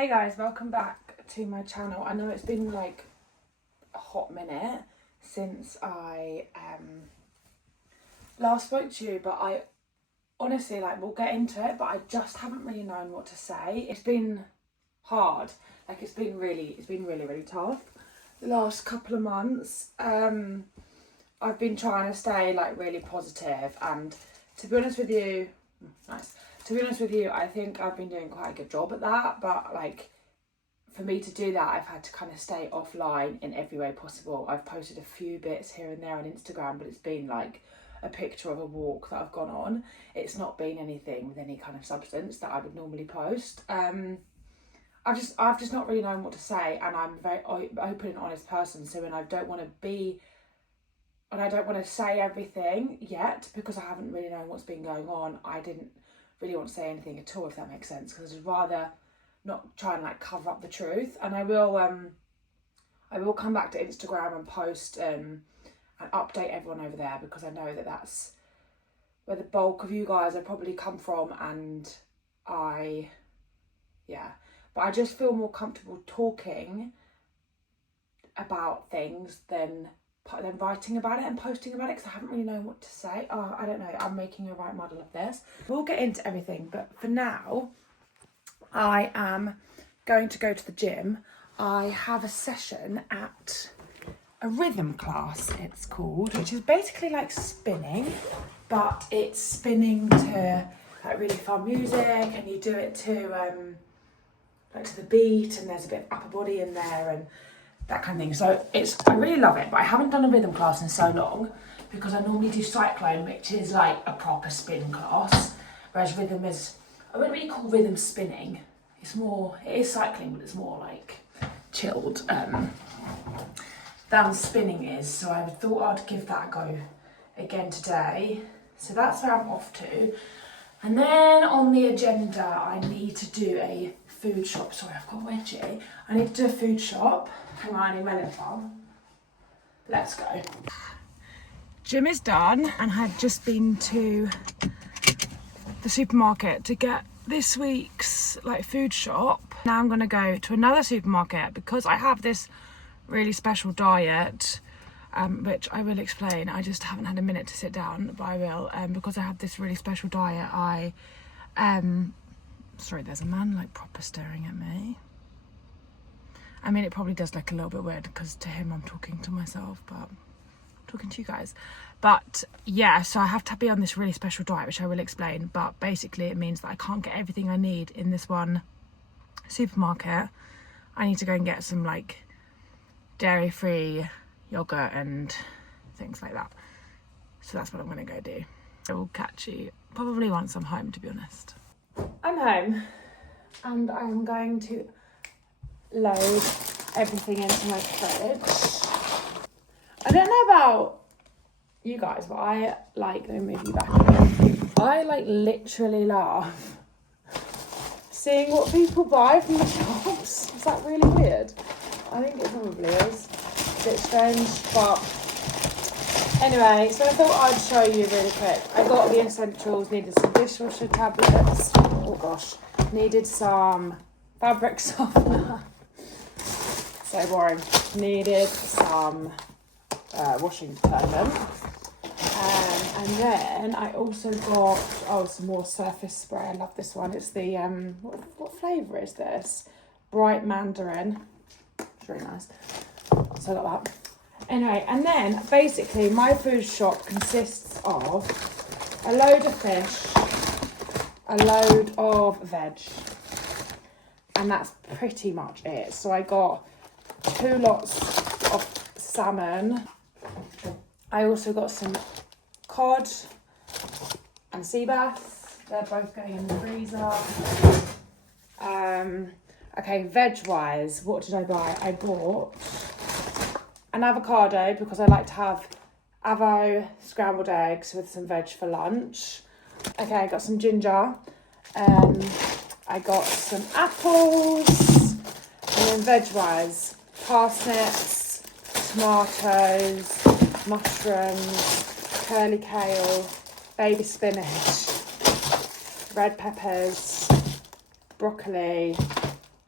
Hey guys, welcome back to my channel. I know it's been like a hot minute since I last spoke to you, but I honestly, we'll get into it, but I just haven't really known what to say. It's been hard. It's been really tough the last couple of months. I've been trying to stay really positive, and to be honest with you, I think I've been doing quite a good job at that, but for me to do that, I've had to kind of stay offline in every way possible. I've posted a few bits here and there on Instagram, but it's been a picture of a walk that I've gone on. It's not been anything with any kind of substance that I would normally post. I've just not really known what to say, and I'm a very open and honest person, so when I don't want to say everything yet because I haven't really known what's been going on. I didn't really want to say anything at all, if that makes sense, because I'd rather not try and cover up the truth. And I will come back to Instagram and post and update everyone over there, because I know that that's where the bulk of you guys have probably come from, and but I just feel more comfortable talking about things than writing about it and posting about it, because I haven't really known what to say. I don't know, I'm making a right muddle of this. We'll get into everything, but for now I am going to go to the gym. I have a session at a rhythm class, it's called, which is basically spinning, but it's spinning to really fun music, and you do it to to the beat, and there's a bit of upper body in there and that kind of thing. So I really love it, but I haven't done a rhythm class in so long, because I normally do cyclone, which is a proper spin class, whereas rhythm is, I wouldn't really call rhythm spinning. It is cycling, but it's more chilled than spinning is. So I thought I'd give that a go again today. So that's where I'm off to. And then on the agenda, I need to do a food shop. Sorry, I've got a wedgie. I need to do a food shop. Hang on, I need my lip balm. Let's go. Gym is done, and I had just been to the supermarket to get this week's food shop. Now I'm gonna go to another supermarket because I have this really special diet, which I will explain. I just haven't had a minute to sit down, but I will. Because I have this really special diet, sorry, there's a man proper staring at me. I mean, it probably does look a little bit weird because to him I'm talking to myself, but I'm talking to you guys. But yeah, so I have to be on this really special diet, which I will explain. But basically it means that I can't get everything I need in this one supermarket. I need to go and get some dairy-free yogurt and things like that. So that's what I'm going to go do. I will catch you probably once I'm home, to be honest. I'm home, and I'm going to load everything into my fridge. I don't know about you guys, but let me move you back again. I literally laugh seeing what people buy from the shops. Is that really weird? I think it probably is. A bit strange, but anyway, so I thought I'd show you really quick. I got the essentials, needed some dishwasher tablets. Oh gosh. Needed some fabric softener. So boring. Needed some washing detergent. And then I also got some more surface spray. I love this one. It's the what flavour is this? Bright mandarin. It's really nice. So I got that. Anyway, and then basically my food shop consists of a load of fish, a load of veg, and that's pretty much it. So I got 2 lots of salmon. I also got some cod and sea bass. They're both going in the freezer. Okay, veg-wise, what did I buy? I bought an avocado because I like to have avo scrambled eggs with some veg for lunch. Okay, I got some ginger. I got some apples. And then veg-wise, parsnips, tomatoes, mushrooms, curly kale, baby spinach, red peppers, broccoli,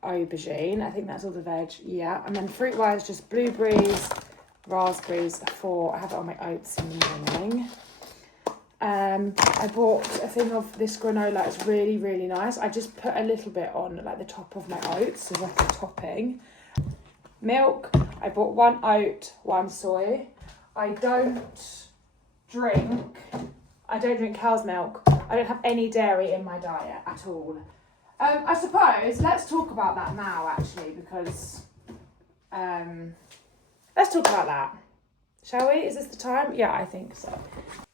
aubergine. I think that's all the veg, yeah. And then fruit-wise, just blueberries, raspberries I have it on my oats in the morning. I bought a thing of this granola. It's really, really nice. I just put a little bit on like the top of my oats as like a topping. Milk, I bought 1 oat, 1 soy. I don't drink cow's milk. I don't have any dairy in my diet at all. I suppose let's talk about that now, actually, because let's talk about that. Shall we? Is this the time? Yeah, I think so.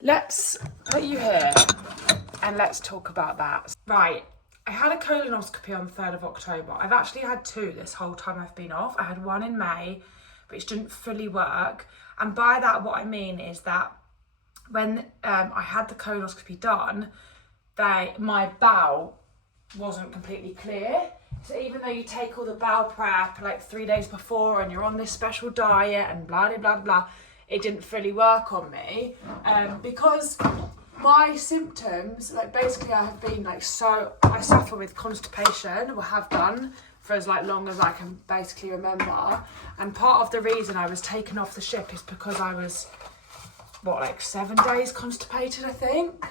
Let's put you here and let's talk about that. Right, I had a colonoscopy on the 3rd of October. I've actually had 2 this whole time I've been off. I had 1 in May, which didn't fully work. And by that, what I mean is that when I had the colonoscopy done, my bowel wasn't completely clear. So even though you take all the bowel prep like 3 days before and you're on this special diet and blah, blah, blah, blah, it didn't fully work on me because my symptoms, like basically I have been like, so I suffer with constipation, or have done for as like long as I can basically remember. And part of the reason I was taken off the ship is because I was, like 7 days constipated, I think.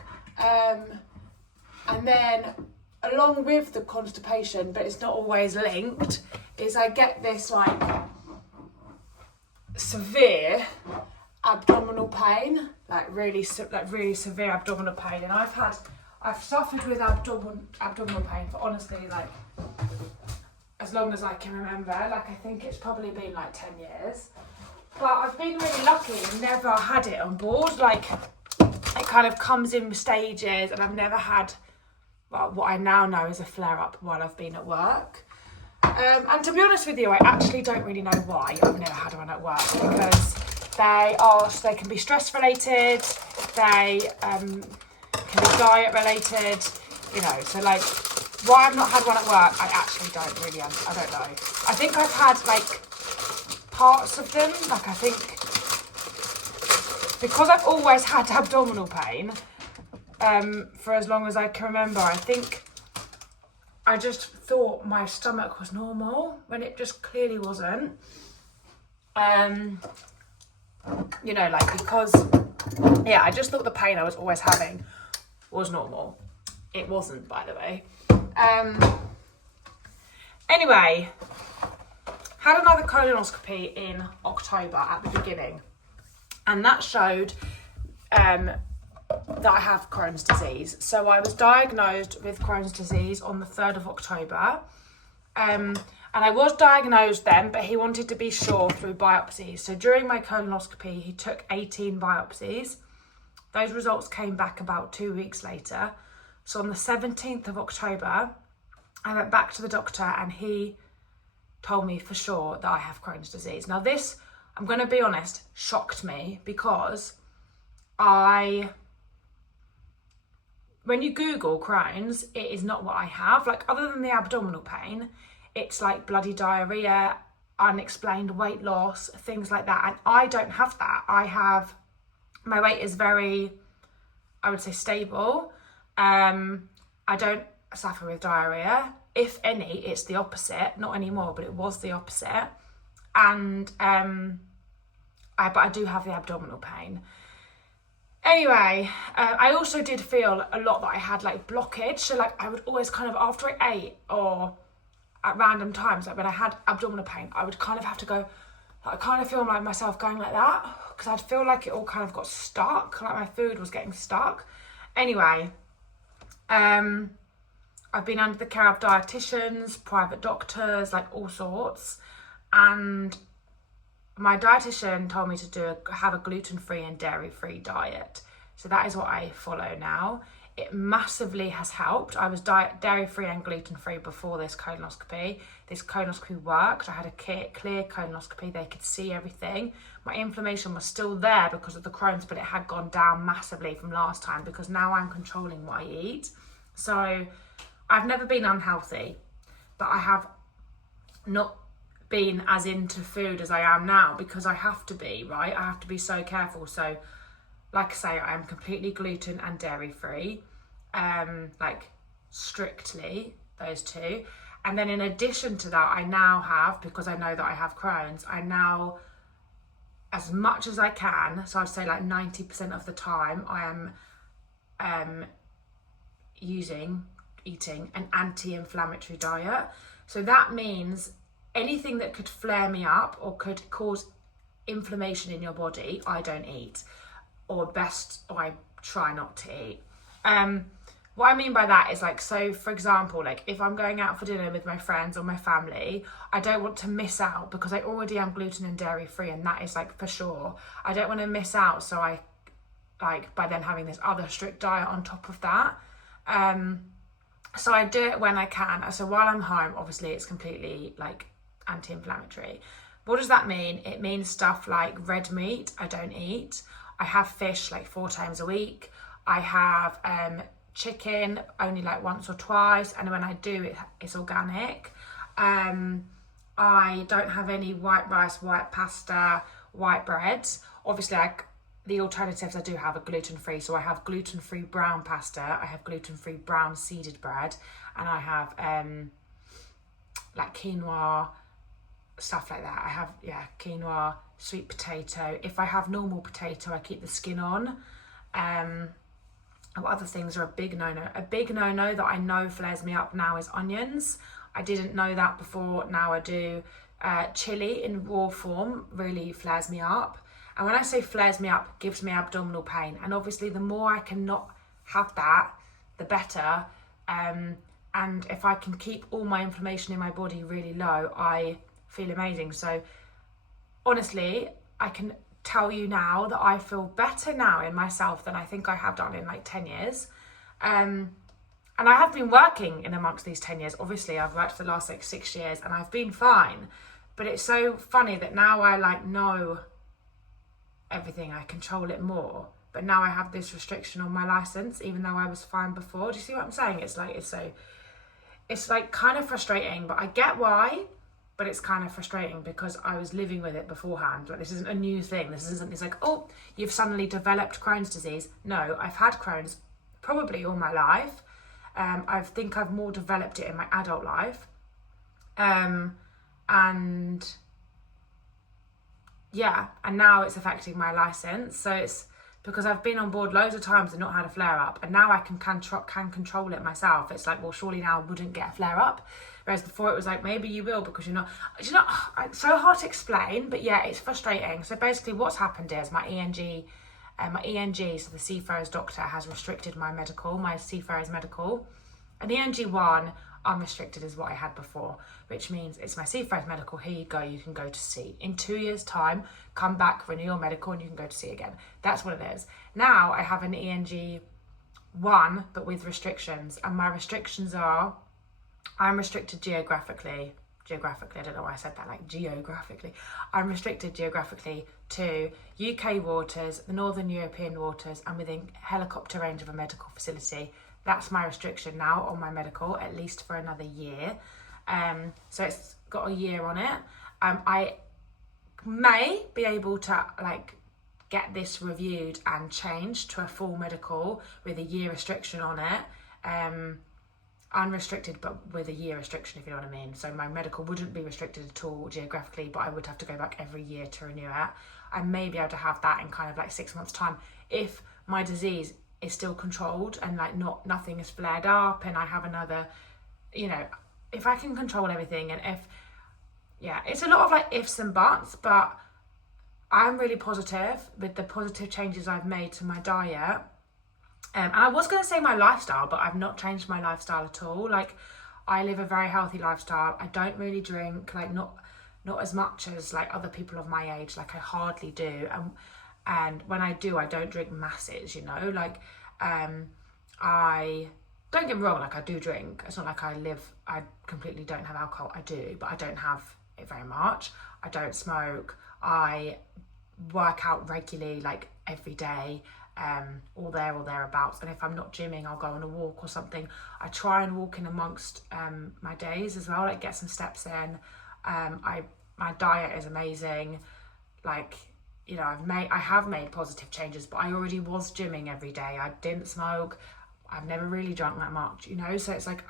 And then along with the constipation, but it's not always linked, is I get this like severe abdominal pain, like really severe abdominal pain. And I've suffered with abdominal pain for honestly like as long as I can remember. Like I think it's probably been like 10 years. But I've been really lucky and never had it on board. Like it kind of comes in stages, and I've never had what I now know is a flare-up while I've been at work. And to be honest with you, I actually don't really know why I've never had one at work, because they can be stress related, they can be diet related, you know, so like why I've not had one at work, I actually don't know. I think I've had like parts of them, like I think because I've always had abdominal pain for as long as I can remember, I think I just thought my stomach was normal when it just clearly wasn't. You know, like because, yeah, I just thought the pain I was always having was normal. It wasn't, by the way. Anyway, had another colonoscopy in October at the beginning, and that showed that I have Crohn's disease. So I was diagnosed with Crohn's disease on the 3rd of October. And I was diagnosed then, but he wanted to be sure through biopsies. So during my colonoscopy, he took 18 biopsies. Those results came back about 2 weeks later. So on the 17th of October, I went back to the doctor and he told me for sure that I have Crohn's disease. Now this, I'm going to be honest, shocked me, because when you Google Crohn's, it is not what I have. Like, other than the abdominal pain, it's like bloody diarrhea, unexplained weight loss, things like that. And I don't have that. My weight is very, I would say, stable. I don't suffer with diarrhea. If any, it's the opposite. Not anymore, but it was the opposite. And but I do have the abdominal pain. Anyway, I also did feel a lot that I had like blockage. So like I would always kind of, after I ate or at random times, like when I had abdominal pain, I would kind of have to go, like, I kind of feel like myself going like that, because I'd feel like it all kind of got stuck, like my food was getting stuck. Anyway, I've been under the care of dietitians, private doctors, like all sorts. And my dietitian told me to have a gluten-free and dairy-free diet. So that is what I follow now. It massively has helped. I was dairy-free and gluten-free before this colonoscopy. This colonoscopy worked. I had a clear colonoscopy. They could see everything. My inflammation was still there because of the Crohn's, but it had gone down massively from last time because now I'm controlling what I eat. So I've never been unhealthy, but I have not been as into food as I am now, because I have to be, right? I have to be so careful. So like I say, I am completely gluten and dairy free, like strictly those two. And then in addition to that, I now have, because I know that I have Crohn's, I now, as much as I can, so I'd say like 90% of the time, I am eating an anti-inflammatory diet. So that means anything that could flare me up or could cause inflammation in your body, I don't eat, or I try not to eat. What I mean by that is like, so for example, like if I'm going out for dinner with my friends or my family, I don't want to miss out because I already am gluten and dairy free, and that is like for sure. I don't want to miss out, so I like by then having this other strict diet on top of that. So I do it when I can. So while I'm home, obviously it's completely like anti-inflammatory. What does that mean? It means stuff like red meat, I don't eat. I have fish like 4 times a week. I have chicken only like once or twice, and when I do, it's organic. I don't have any white rice, white pasta, white breads. Obviously, the alternatives I do have are gluten-free. So I have gluten-free brown pasta, I have gluten-free brown seeded bread, and I have like quinoa, stuff like that. I have, quinoa, sweet potato. If I have normal potato, I keep the skin on. What other things are a big no-no? A big no-no that I know flares me up now is onions. I didn't know that before, now I do. Chili in raw form really flares me up. And when I say flares me up, gives me abdominal pain. And obviously the more I can not have that, the better. And if I can keep all my inflammation in my body really low, I feel amazing. So honestly, I can tell you now that I feel better now in myself than I think I have done in like 10 years. And I have been working in amongst these 10 years. Obviously, I've worked for the last like 6 years and I've been fine. But it's so funny that now I like know everything, I control it more. But now I have this restriction on my license, even though I was fine before. Do you see what I'm saying? It's like kind of frustrating, but I get why. But it's kind of frustrating because I was living with it beforehand. Like, this isn't a new thing. It's like, oh, you've suddenly developed Crohn's disease. No, I've had Crohn's probably all my life. I think I've more developed it in my adult life. And now it's affecting my license. So it's because I've been on board loads of times and not had a flare up, and now I can control it myself. It's like, well, surely now I wouldn't get a flare up. Whereas before it was like, maybe you will because you're not. It's so hard to explain, but yeah, it's frustrating. So basically what's happened is my ENG, so the seafarer's doctor has restricted my seafarer's medical. And ENG1 unrestricted is what I had before, which means it's my seafarer's medical. Here you go, you can go to sea. In 2 years' time, come back, renew your medical, and you can go to sea again. That's what it is. Now I have an ENG1, but with restrictions. And my restrictions are, I'm restricted geographically, I don't know why I said that, like geographically. I'm restricted geographically to UK waters, the Northern European waters, and within helicopter range of a medical facility. That's my restriction now on my medical, at least for another year. So it's got a year on it. I may be able to like get this reviewed and changed to a full medical with a year restriction on it. Unrestricted, but with a year restriction, if you know what I mean. So my medical wouldn't be restricted at all geographically, but I would have to go back every year to renew it. I may be able to have that in kind of like 6 months' time if my disease is still controlled and like nothing is flared up, and I have another, if I can control everything, and it's a lot of like ifs and buts, but I'm really positive with the positive changes I've made to my diet. And I was going to say my lifestyle, but I've not changed my lifestyle at all. Like, I live a very healthy lifestyle. I don't really drink, like not as much as like other people of my age. Like, I hardly do. And when I do, I don't drink masses, like, I don't get me wrong, like I do drink. It's not like I completely don't have alcohol. I do, but I don't have it very much. I don't smoke. I work out regularly, like every day. Or there or thereabouts, and if I'm not gymming, I'll go on a walk or something. I try and walk in amongst my days as well, like get some steps in. My diet is amazing. Like, I have made positive changes, but I already was gymming every day. I didn't smoke. I've never really drunk that much, so it's like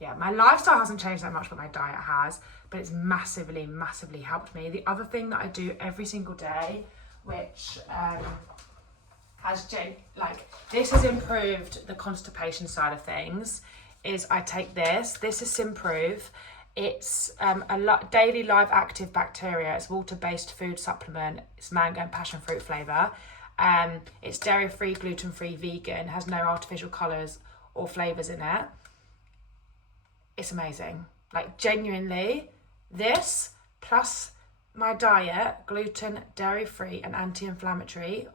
yeah, my lifestyle hasn't changed that much, but my diet has. But it's massively, massively helped me. The other thing that I do every single day, which this has improved the constipation side of things, is I take this. This is Simprove. It's daily live active bacteria. It's water-based food supplement. It's mango and passion fruit flavour. It's dairy-free, gluten-free, vegan. Has no artificial colours or flavours in it. It's amazing. Like, genuinely, this plus my diet, gluten, dairy-free and anti-inflammatory,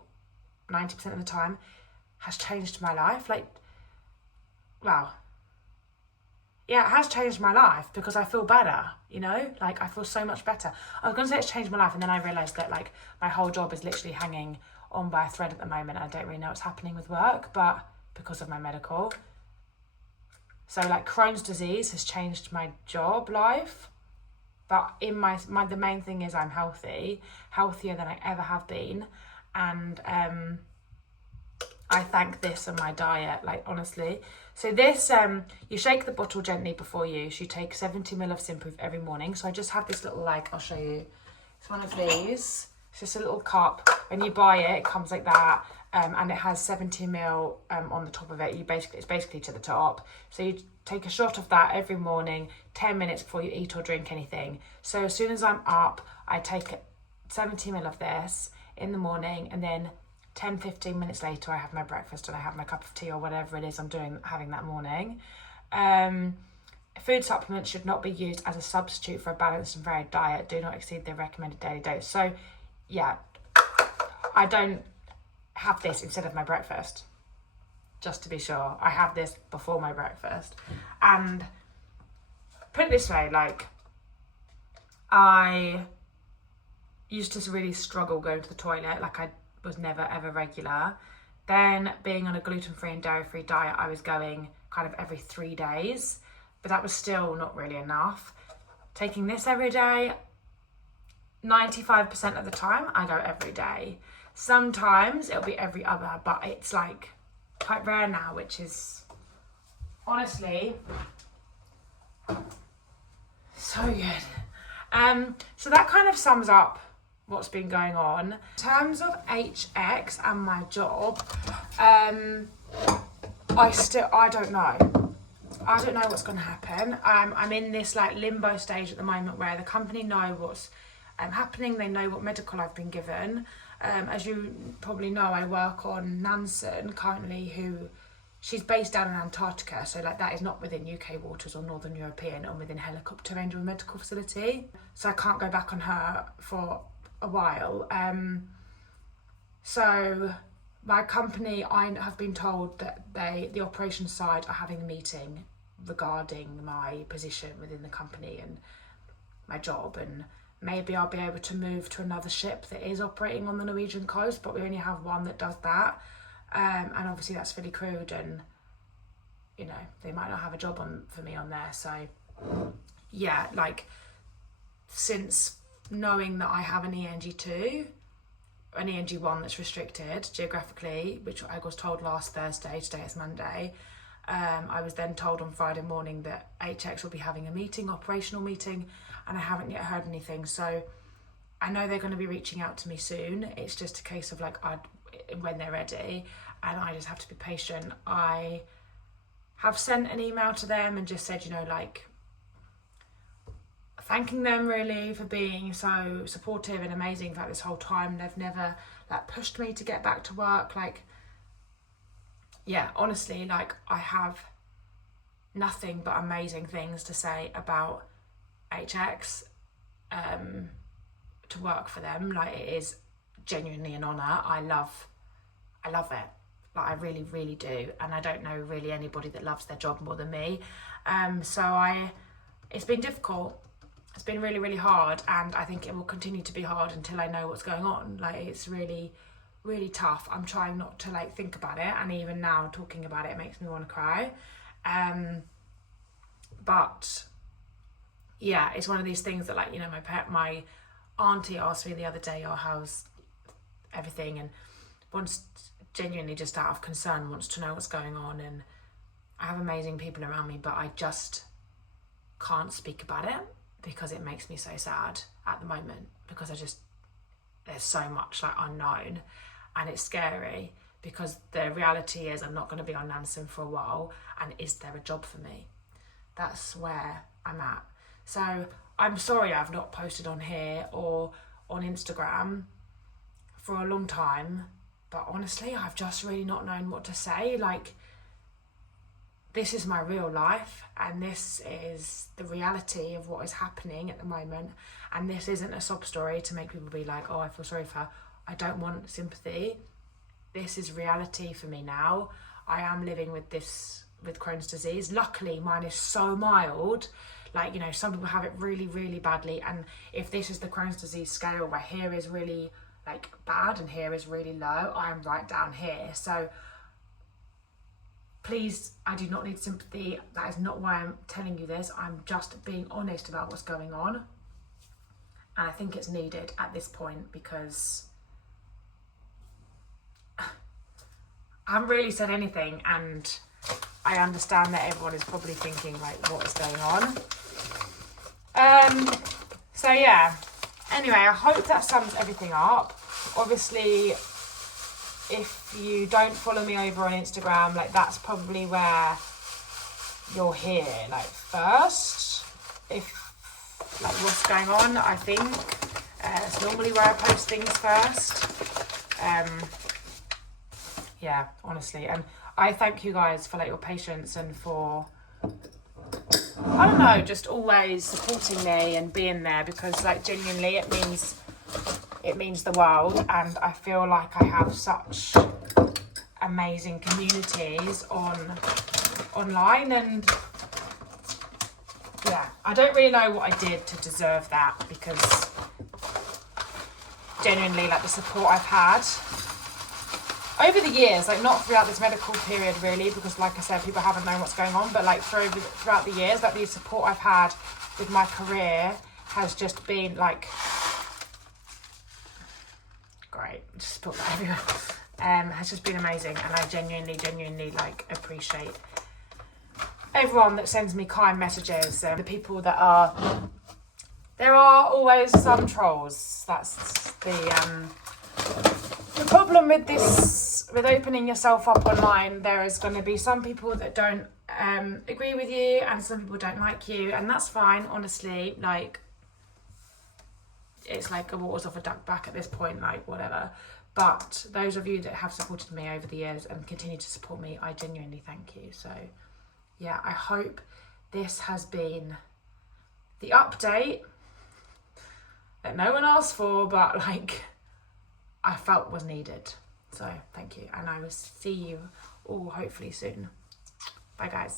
90% of the time, has changed my life. Like, wow. Yeah, it has changed my life because I feel better, you know? Like, I feel so much better. I was going to say it's changed my life, and then I realised that, like, my whole job is literally hanging on by a thread at the moment. I don't really know what's happening with work, but because of my medical. So, like, Crohn's disease has changed my job life. But in the main thing is I'm healthy, healthier than I ever have been. And I thank this and my diet, like, honestly. So this, you shake the bottle gently before use. You take 70 ml of Simprove every morning. So I just have this little, like, I'll show you. It's one of these. It's just a little cup. When you buy it, it comes like that. And it has 70 ml on the top of it. It's basically to the top. So you take a shot of that every morning, 10 minutes before you eat or drink anything. So as soon as I'm up, I take 70 ml of this in the morning, and then 10-15 minutes later I have my breakfast and I have my cup of tea or whatever it is I'm having that morning. Food supplements should not be used as a substitute for a balanced and varied diet. Do not exceed the recommended daily dose. So yeah, I don't have this instead of my breakfast, just to be sure. I have this before my breakfast. And put it this way, like, I used to really struggle going to the toilet. Like, I was never ever regular. Then being on a gluten-free and dairy-free diet, I was going kind of every 3 days, but that was still not really enough. Taking this every day, 95% of the time I go every day. Sometimes it'll be every other, but it's like quite rare now, which is honestly so good. So that kind of sums up what's been going on. In terms of HX and my job, I don't know. I don't know what's going to happen. I'm in this like limbo stage at the moment where the company know what's happening. They know what medical I've been given. As you probably know, I work on Nansen currently, she's based down in Antarctica, so like that is not within UK waters or Northern European or within helicopter range of a medical facility. So I can't go back on her for a while. So my company, I have been told that the operations side are having a meeting regarding my position within the company and my job, and maybe I'll be able to move to another ship that is operating on the Norwegian coast, but we only have one that does that. And obviously that's fully crewed, and you know, they might not have a job for me on there. So yeah, like, since knowing that I have an ENG2, an ENG1 that's restricted geographically, which I was told last Thursday, today it's Monday, I was then told on Friday morning that HX will be having a operational meeting, and I haven't yet heard anything. So I know they're going to be reaching out to me soon. It's just a case of like, when they're ready, and I just have to be patient. I have sent an email to them and just said, you know, like, thanking them really for being so supportive and amazing throughout this whole time. They've never like pushed me to get back to work. Like, yeah, honestly, like, I have nothing but amazing things to say about HX, to work for them. Like, it is genuinely an honour. I love it. Like, I really, really do. And I don't know really anybody that loves their job more than me. It's been difficult. It's been really, really hard, and I think it will continue to be hard until I know what's going on. Like, it's really, really tough. I'm trying not to like think about it, and even now talking about it makes me want to cry. But yeah, it's one of these things that, like, you know, my auntie asked me the other day, oh, how's everything, and wants, genuinely just out of concern, wants to know what's going on. And I have amazing people around me, but I just can't speak about it because it makes me so sad at the moment, because there's so much like unknown, and it's scary because the reality is I'm not going to be on Nansen for a while, and is there a job for me? That's where I'm at. So I'm sorry I've not posted on here or on Instagram for a long time, but honestly I've just really not known what to say. Like, this is my real life, and this is the reality of what is happening at the moment, and this isn't a sob story to make people be like, oh, I feel sorry for her. I don't want sympathy. This is reality for me now. I am living with Crohn's disease. Luckily mine is so mild. Like, you know, some people have it really, really badly, and if this is the Crohn's disease scale where here is really like bad and here is really low, I am right down here. So please, I do not need sympathy. That is not why I'm telling you this. I'm just being honest about what's going on. And I think it's needed at this point, because I haven't really said anything, and I understand that everyone is probably thinking like, what is going on? So yeah, anyway, I hope that sums everything up. Obviously, if you don't follow me over on Instagram, like, that's probably where you'll hear like first, if like what's going on. I think it's normally where I post things first. Yeah, honestly, and I thank you guys for like your patience and for, I don't know, just always supporting me and being there, because like genuinely it means the world, and I feel like I have such amazing communities online, and yeah, I don't really know what I did to deserve that, because genuinely, like, the support I've had over the years, like not throughout this medical period really, because like I said, people haven't known what's going on, but like throughout the years, like the support I've had with my career has just been like great. Just put that everywhere. Has just been amazing, and I genuinely like appreciate everyone that sends me kind messages, and the people that are, there are always some trolls. That's the problem with this, with opening yourself up online. There is going to be some people that don't agree with you, and some people don't like you, and that's fine, honestly. Like, it's like a waters off a duck back at this point, like whatever. But those of you that have supported me over the years and continue to support me, I genuinely thank you. So yeah, I hope this has been the update that no one asked for, but like I felt was needed. So thank you, and I will see you all hopefully soon. Bye guys.